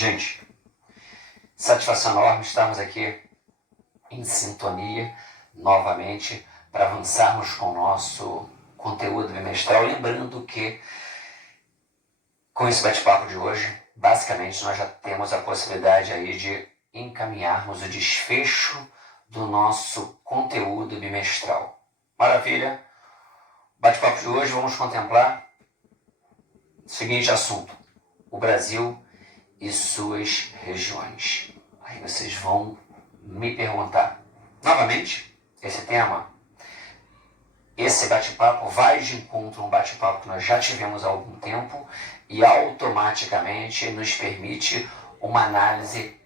Gente, satisfação enorme estarmos aqui em sintonia novamente para avançarmos com o nosso conteúdo bimestral. Lembrando que com esse bate-papo de hoje, basicamente nós já temos a possibilidade aí de encaminharmos o desfecho do nosso conteúdo bimestral. Maravilha! Bate-papo de hoje vamos contemplar o seguinte assunto: o Brasil e suas regiões. Aí vocês vão me perguntar, novamente, esse tema, esse bate-papo vai de encontro a um bate-papo que nós já tivemos há algum tempo e automaticamente nos permite uma análise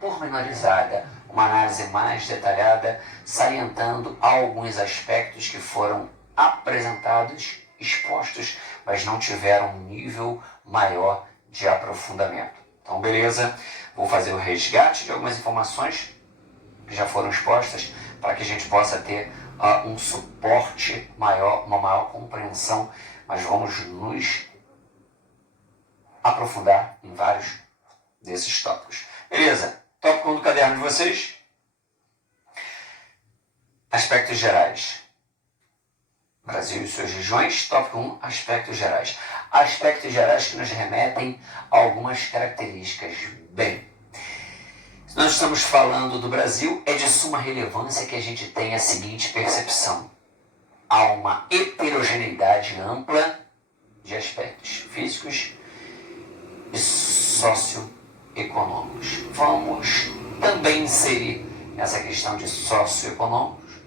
pormenorizada, uma análise mais detalhada, salientando alguns aspectos que foram apresentados, expostos, mas não tiveram um nível maior de aprofundamento. Então, beleza, vou fazer o resgate de algumas informações que já foram expostas para que a gente possa ter um suporte maior, uma maior compreensão, mas vamos nos aprofundar em vários desses tópicos. Beleza? Tópico 1 do caderno de vocês. Aspectos gerais. Brasil e suas regiões. Tópico 1, aspectos gerais. Aspectos gerais que nos remetem a algumas características. Bem, se nós estamos falando do Brasil, é de suma relevância que a gente tenha a seguinte percepção: há uma heterogeneidade ampla de aspectos físicos e socioeconômicos. Vamos também inserir nessa questão de socioeconômicos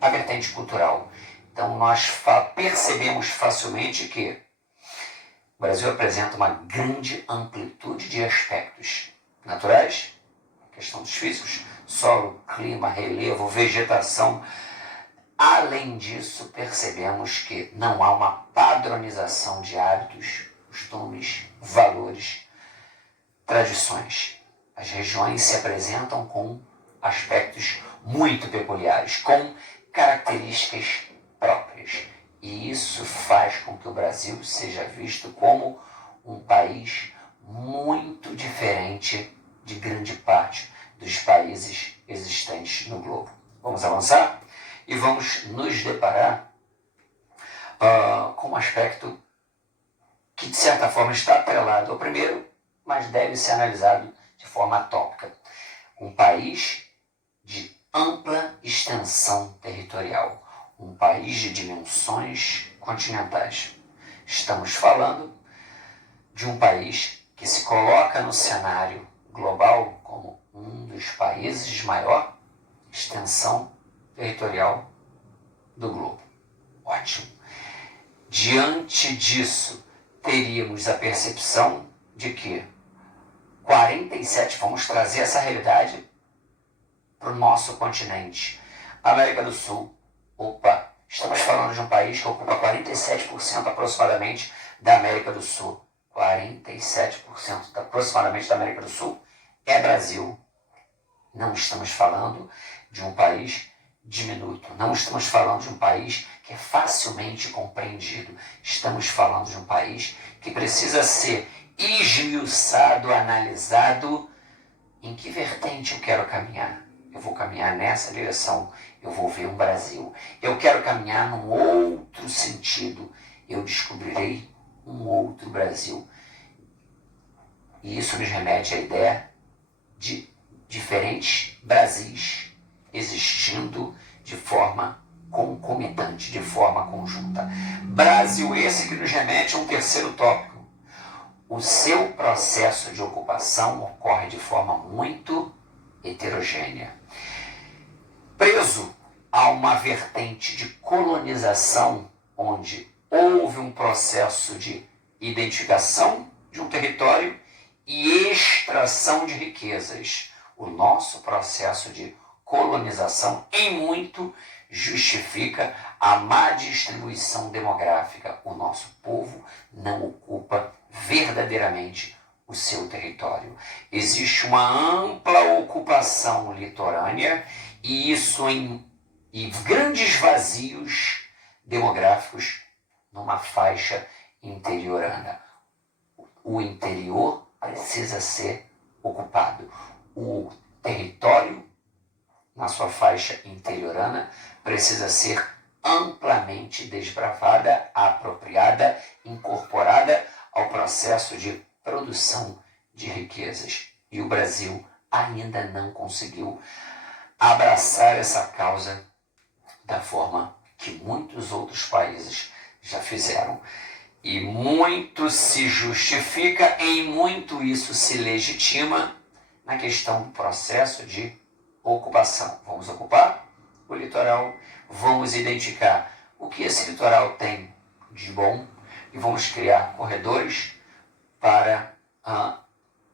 a vertente cultural. Então nós percebemos facilmente que o Brasil apresenta uma grande amplitude de aspectos naturais, questão dos físicos, solo, clima, relevo, vegetação. Além disso, percebemos que não há uma padronização de hábitos, costumes, valores, tradições. As regiões se apresentam com aspectos muito peculiares, com características próprias. E isso faz com que o Brasil seja visto como um país muito diferente de grande parte dos países existentes no globo. Vamos avançar e vamos nos deparar com um aspecto que, de certa forma, está atrelado ao primeiro, mas deve ser analisado de forma tópica. Um país de ampla extensão territorial, um país de dimensões continentais. Estamos falando de um país que se coloca no cenário global como um dos países de maior extensão territorial do globo. Ótimo. Diante disso, teríamos a percepção de que 47, vamos trazer essa realidade para o nosso continente, América do Sul. Opa, estamos falando de um país que ocupa 47% aproximadamente da América do Sul. 47% aproximadamente da América do Sul é Brasil. Não estamos falando de um país diminuto, não estamos falando de um país que é facilmente compreendido. Estamos falando de um país que precisa ser esmiuçado, analisado. Em que vertente eu quero caminhar? Eu vou caminhar nessa direção, eu vou ver um Brasil. Eu quero caminhar num outro sentido, eu descobrirei um outro Brasil. E isso nos remete à ideia de diferentes Brasis existindo de forma concomitante, de forma conjunta. Brasil esse que nos remete a um terceiro tópico. O seu processo de ocupação ocorre de forma muito heterogênea. Preso a uma vertente de colonização, onde houve um processo de identificação de um território e extração de riquezas. O nosso processo de colonização, em muito, justifica a má distribuição demográfica. O nosso povo não ocupa verdadeiramente o seu território. Existe uma ampla ocupação litorânea e isso e grandes vazios demográficos numa faixa interiorana. O interior precisa ser ocupado. O território, na sua faixa interiorana, precisa ser amplamente desbravada, apropriada, incorporada ao processo de produção de riquezas. E o Brasil ainda não conseguiu abraçar essa causa da forma que muitos outros países já fizeram. E muito se justifica, em muito isso se legitima na questão do processo de ocupação. Vamos ocupar o litoral, vamos identificar o que esse litoral tem de bom e vamos criar corredores para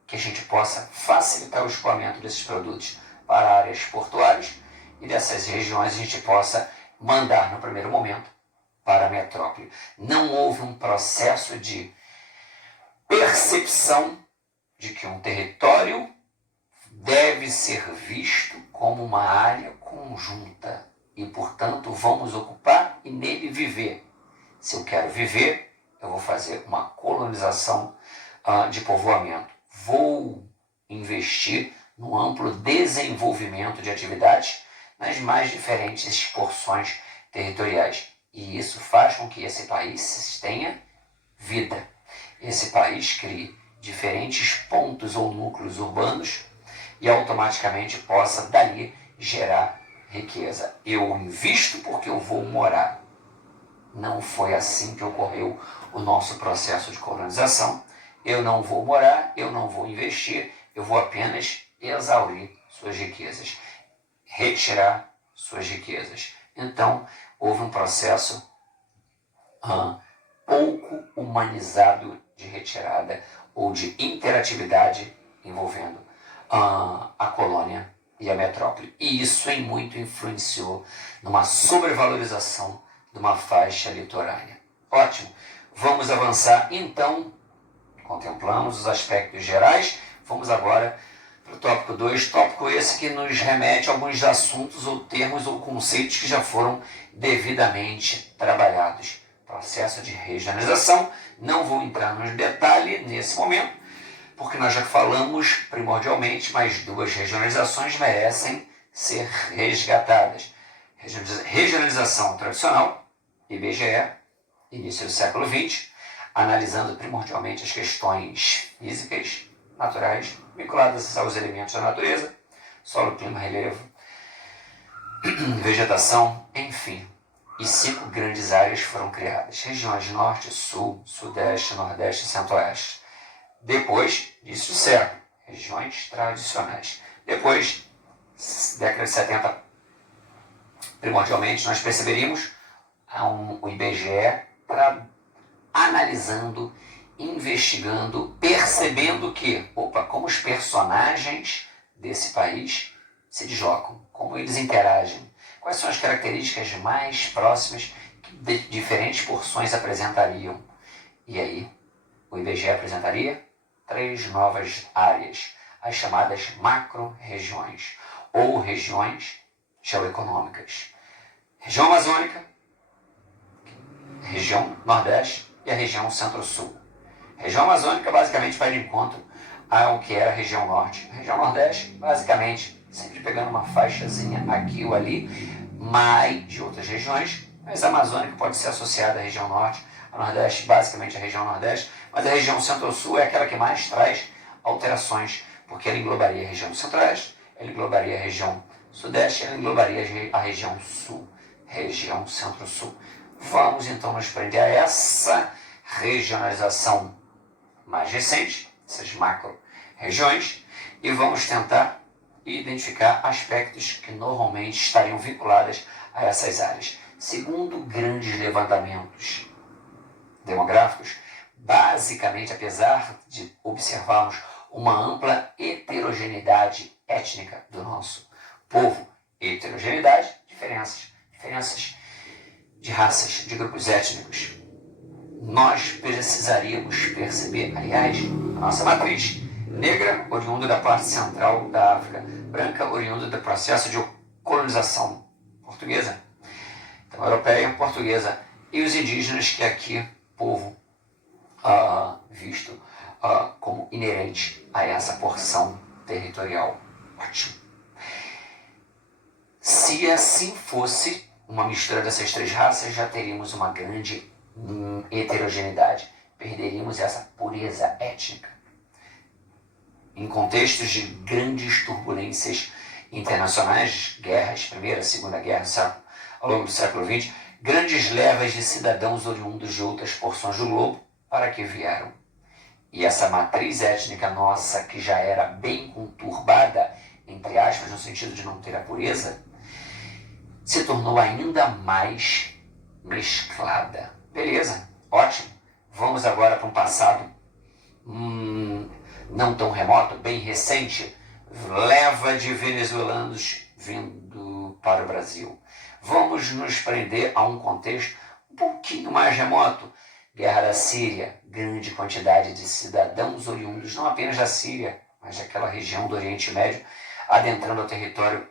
que a gente possa facilitar o escoamento desses produtos para áreas portuárias e dessas regiões a gente possa mandar no primeiro momento para a metrópole. Não houve um processo de percepção de que um território deve ser visto como uma área conjunta e, portanto, vamos ocupar e nele viver. Se eu quero viver, eu vou fazer uma colonização de povoamento. Vou investir no amplo desenvolvimento de atividades nas mais diferentes porções territoriais. E isso faz com que esse país tenha vida. Esse país crie diferentes pontos ou núcleos urbanos e automaticamente possa dali gerar riqueza. Eu invisto porque eu vou morar. Não foi assim que ocorreu o nosso processo de colonização. Eu não vou morar, eu não vou investir, eu vou apenas exaurir suas riquezas, retirar suas riquezas. Então, houve um processo pouco humanizado de retirada ou de interatividade envolvendo a colônia e a metrópole. E isso em muito influenciou numa sobrevalorização de uma faixa litorânea. Ótimo. Vamos avançar então. Contemplamos os aspectos gerais. Vamos agora para o tópico 2. Tópico esse que nos remete a alguns assuntos ou termos ou conceitos que já foram devidamente trabalhados. Processo de regionalização. Não vou entrar nos detalhes nesse momento, porque nós já falamos primordialmente, mas duas regionalizações merecem ser resgatadas. Regionalização tradicional, IBGE, início do século XX, analisando primordialmente as questões físicas, naturais, vinculadas aos elementos da natureza, solo, clima, relevo, vegetação, enfim. E 5 grandes áreas foram criadas: regiões de norte, sul, sudeste, nordeste e centro-oeste. Depois disso, século, regiões tradicionais. Depois, década de 70, primordialmente, nós perceberíamos o IBGE analisando, investigando, percebendo que, como os personagens desse país se deslocam, como eles interagem, quais são as características mais próximas que diferentes porções apresentariam. E aí, o IBGE apresentaria 3 novas áreas, as chamadas macro-regiões, ou regiões geoeconômicas. Região amazônica, região nordeste e a região centro-sul. A região amazônica basicamente vai de encontro ao que era a região norte. A região nordeste, basicamente, sempre pegando uma faixazinha aqui ou ali, mais de outras regiões, mas a amazônica pode ser associada à região norte, a nordeste, basicamente a região nordeste, mas a região centro-sul é aquela que mais traz alterações, porque ela englobaria a região centro-oeste, ela englobaria a região sudeste, ela englobaria a região sul, região centro-sul. Vamos então nos prender a essa regionalização mais recente, essas macro-regiões, e vamos tentar identificar aspectos que normalmente estariam vinculados a essas áreas. Segundo grandes levantamentos demográficos, basicamente, apesar de observarmos uma ampla heterogeneidade étnica do nosso povo, heterogeneidade, diferenças de raças, de grupos étnicos, nós precisaríamos perceber, aliás, a nossa matriz negra, oriunda da parte central da África, branca, oriunda do processo de colonização portuguesa, então europeia, portuguesa, e os indígenas, que aqui, povo visto como inerente a essa porção territorial. Ótimo. Se assim fosse uma mistura dessas três raças, já teríamos uma grande heterogeneidade. Perderíamos essa pureza étnica. Em contextos de grandes turbulências internacionais, guerras, Primeira, Segunda Guerra, ao longo do século XX, grandes levas de cidadãos oriundos de outras porções do globo para que vieram. E essa matriz étnica nossa, que já era bem conturbada, entre aspas, no sentido de não ter a pureza, se tornou ainda mais mesclada. Beleza, ótimo. Vamos agora para um passado não tão remoto, bem recente. Leva de venezuelanos vindo para o Brasil. Vamos nos prender a um contexto um pouquinho mais remoto. Guerra da Síria, grande quantidade de cidadãos oriundos, não apenas da Síria, mas daquela região do Oriente Médio, adentrando o território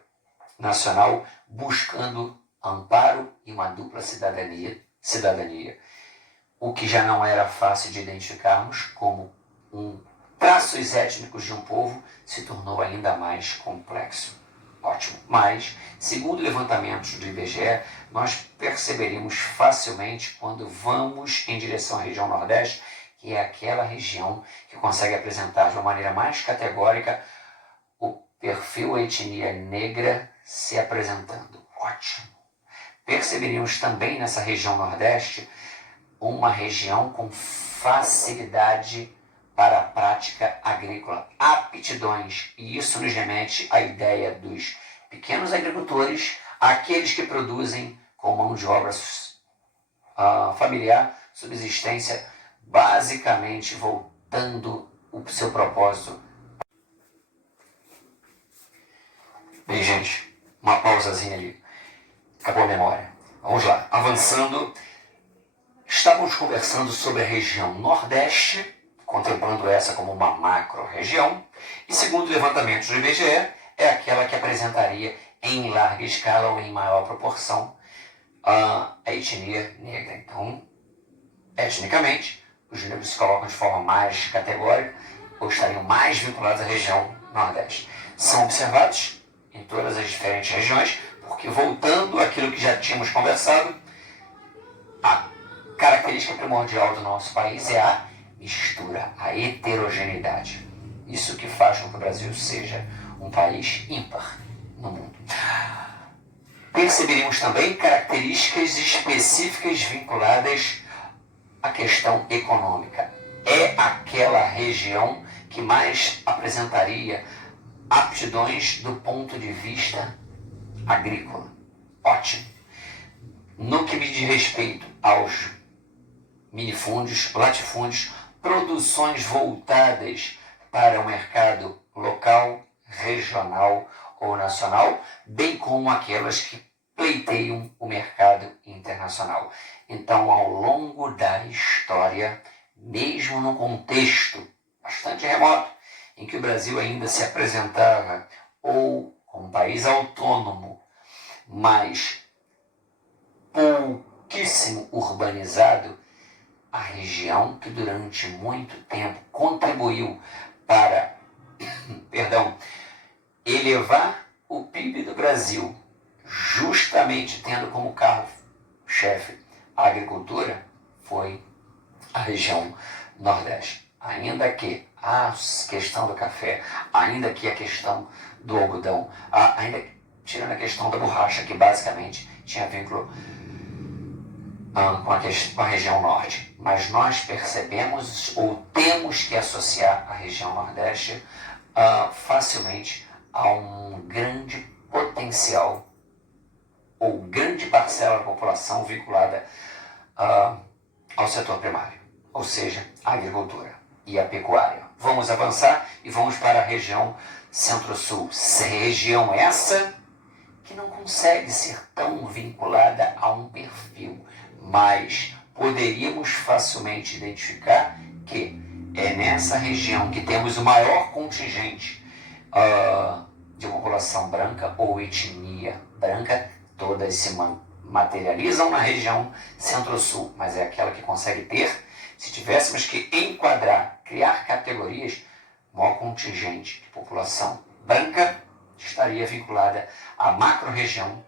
nacional, buscando amparo e uma dupla cidadania. O que já não era fácil de identificarmos como traços étnicos de um povo se tornou ainda mais complexo. Ótimo. Mas, segundo levantamentos do IBGE, nós perceberíamos facilmente quando vamos em direção à região Nordeste, que é aquela região que consegue apresentar de uma maneira mais categórica o perfil etnia negra se apresentando. Ótimo. Perceberíamos também nessa região Nordeste uma região com facilidade para a prática agrícola, aptidões, e isso nos remete à ideia dos pequenos agricultores, aqueles que produzem com mão de obra familiar, subsistência, basicamente voltando o seu propósito. Bem, gente, uma pausazinha ali, acabou a memória. Vamos lá, avançando, estávamos conversando sobre a região Nordeste, contemplando essa como uma macro-região, e segundo levantamentos do IBGE, é aquela que apresentaria em larga escala ou em maior proporção a etnia negra. Então, etnicamente, os negros se colocam de forma mais categórica ou estariam mais vinculados à região Nordeste. São observados em todas as diferentes regiões, porque voltando àquilo que já tínhamos conversado, a característica primordial do nosso país é a mistura, a heterogeneidade. Isso que faz com que o Brasil seja um país ímpar no mundo. Perceberíamos também características específicas vinculadas à questão econômica. É aquela região que mais apresentaria aptidões do ponto de vista agrícola. Ótimo. No que me diz respeito aos minifúndios, latifúndios, produções voltadas para o mercado local, regional ou nacional, bem como aquelas que pleiteiam o mercado internacional. Então, ao longo da história, mesmo num contexto bastante remoto, em que o Brasil ainda se apresentava ou como um país autônomo, mas pouquíssimo urbanizado, a região que durante muito tempo contribuiu para elevar o PIB do Brasil, justamente tendo como carro-chefe a agricultura, foi a região Nordeste. Ainda que a questão do café, ainda que a questão do algodão, ainda tirando a questão da borracha, que basicamente tinha vínculo com a região norte, mas nós percebemos ou temos que associar a região Nordeste facilmente a um grande potencial ou grande parcela da população vinculada ao setor primário, ou seja, a agricultura e a pecuária. Vamos avançar e vamos para a região Centro-Sul, região essa que não consegue ser tão vinculada a um perfil, mas poderíamos facilmente identificar que é nessa região que temos o maior contingente de população branca ou etnia branca. Todas se materializam na região Centro-Sul, mas é aquela que consegue ter, se tivéssemos que enquadrar, criar categorias, o maior contingente de população branca estaria vinculada à macro-região,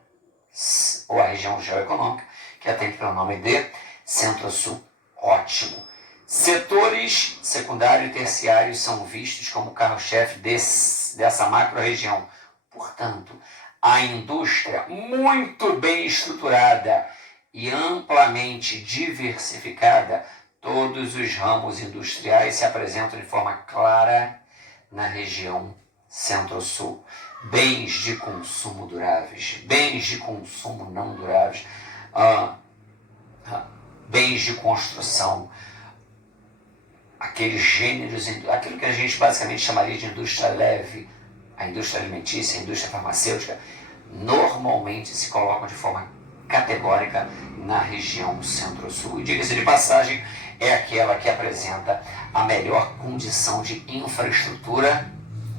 ou à região geoeconômica, que atende pelo nome de Centro-Sul. Ótimo. Setores secundário e terciário são vistos como carro-chefe dessa macro-região. Portanto, a indústria muito bem estruturada e amplamente diversificada, todos os ramos industriais se apresentam de forma clara na região Centro-Sul. Bens de consumo duráveis, bens de consumo não duráveis, bens de construção, aqueles gêneros, aquilo que a gente basicamente chamaria de indústria leve, a indústria alimentícia, a indústria farmacêutica, normalmente se colocam de forma categórica na região Centro-Sul. E diga-se de passagem, é aquela que apresenta a melhor condição de infraestrutura,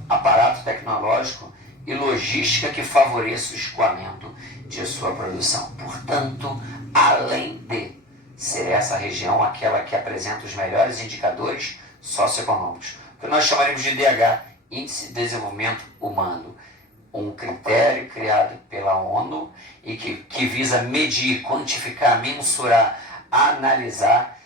aparato tecnológico e logística que favoreça o escoamento de sua produção. Portanto, além de ser essa região aquela que apresenta os melhores indicadores socioeconômicos, que nós chamaremos de IDH, Índice de Desenvolvimento Humano, um critério criado pela ONU e que visa medir, quantificar, mensurar, analisar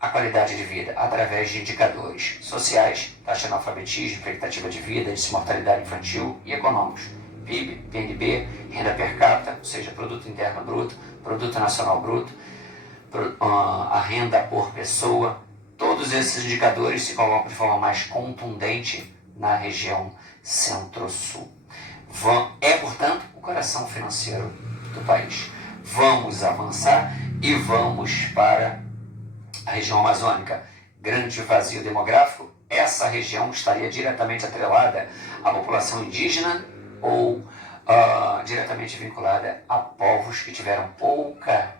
a qualidade de vida através de indicadores sociais, taxa de analfabetismo, expectativa de vida, índice de mortalidade infantil e econômicos, PIB, PNB, renda per capita, ou seja, Produto Interno Bruto, Produto Nacional Bruto, a renda por pessoa. Todos esses indicadores se colocam de forma mais contundente na região Centro-Sul. É, portanto, o coração financeiro do país. Vamos avançar e vamos para a região amazônica. Grande vazio demográfico. Essa região estaria diretamente atrelada à população indígena ou diretamente vinculada a povos que tiveram pouca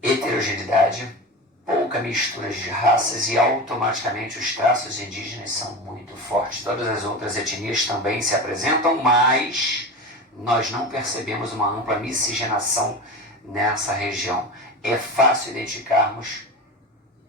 heterogeneidade, pouca mistura de raças e automaticamente os traços indígenas são muito fortes. Todas as outras etnias também se apresentam, mas nós não percebemos uma ampla miscigenação nessa região. É fácil identificarmos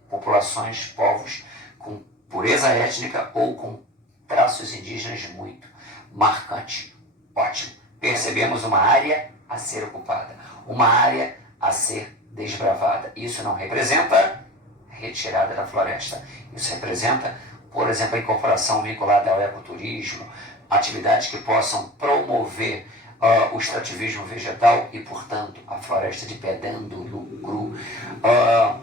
populações, povos com pureza étnica ou com traços indígenas muito marcantes. Ótimo. Percebemos uma área a ser ocupada, uma área a ser desbravada. Isso não representa retirada da floresta. Isso representa, por exemplo, a incorporação vinculada ao ecoturismo, atividades que possam promover o extrativismo vegetal e, portanto, a floresta de pedântolo cru,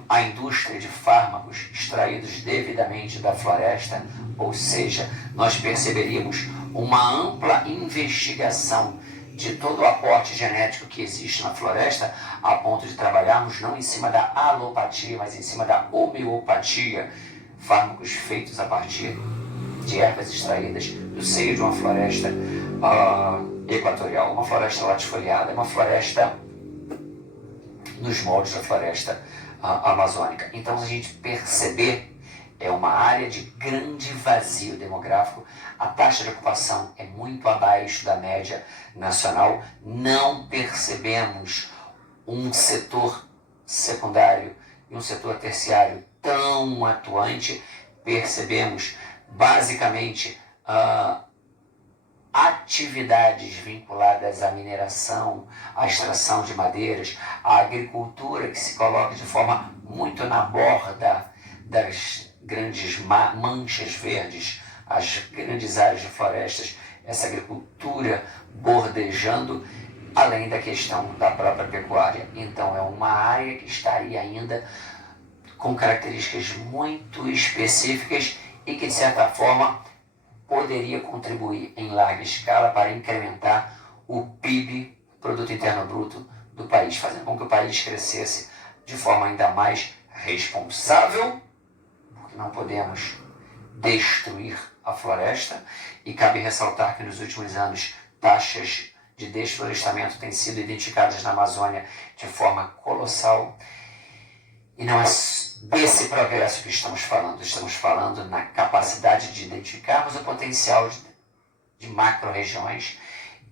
a indústria de fármacos extraídos devidamente da floresta, ou seja, nós perceberíamos uma ampla investigação de todo o aporte genético que existe na floresta, a ponto de trabalharmos não em cima da alopatia, mas em cima da homeopatia, fármacos feitos a partir de ervas extraídas do seio de uma floresta equatorial, uma floresta latifoliada, uma floresta nos moldes da floresta amazônica. Então, a gente perceber, é uma área de grande vazio demográfico, a taxa de ocupação é muito abaixo da média nacional, não percebemos um setor secundário e um setor terciário tão atuante, percebemos basicamente atividades vinculadas à mineração, à extração de madeiras, à agricultura que se coloca de forma muito na borda das grandes manchas verdes, as grandes áreas de florestas, essa agricultura bordejando, além da questão da própria pecuária. Então é uma área que estaria ainda com características muito específicas e que, de certa forma, poderia contribuir em larga escala para incrementar o PIB, Produto Interno Bruto, do país, fazendo com que o país crescesse de forma ainda mais responsável, porque não podemos destruir a floresta, e cabe ressaltar que nos últimos anos taxas de desflorestamento têm sido identificadas na Amazônia de forma colossal, e não é desse progresso que estamos falando na capacidade de identificarmos o potencial de macro-regiões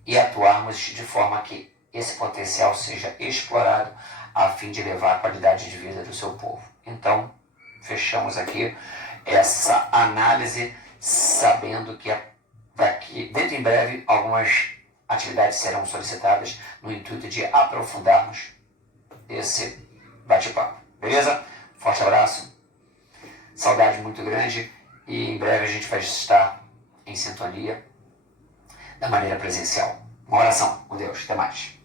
e atuarmos de forma que esse potencial seja explorado a fim de elevar a qualidade de vida do seu povo. Então, fechamos aqui essa análise, sabendo que dentro em breve algumas atividades serão solicitadas no intuito de aprofundarmos esse bate-papo. Beleza? Forte abraço, saudade muito grande e em breve a gente vai estar em sintonia da maneira presencial. Uma oração com Deus. Até mais.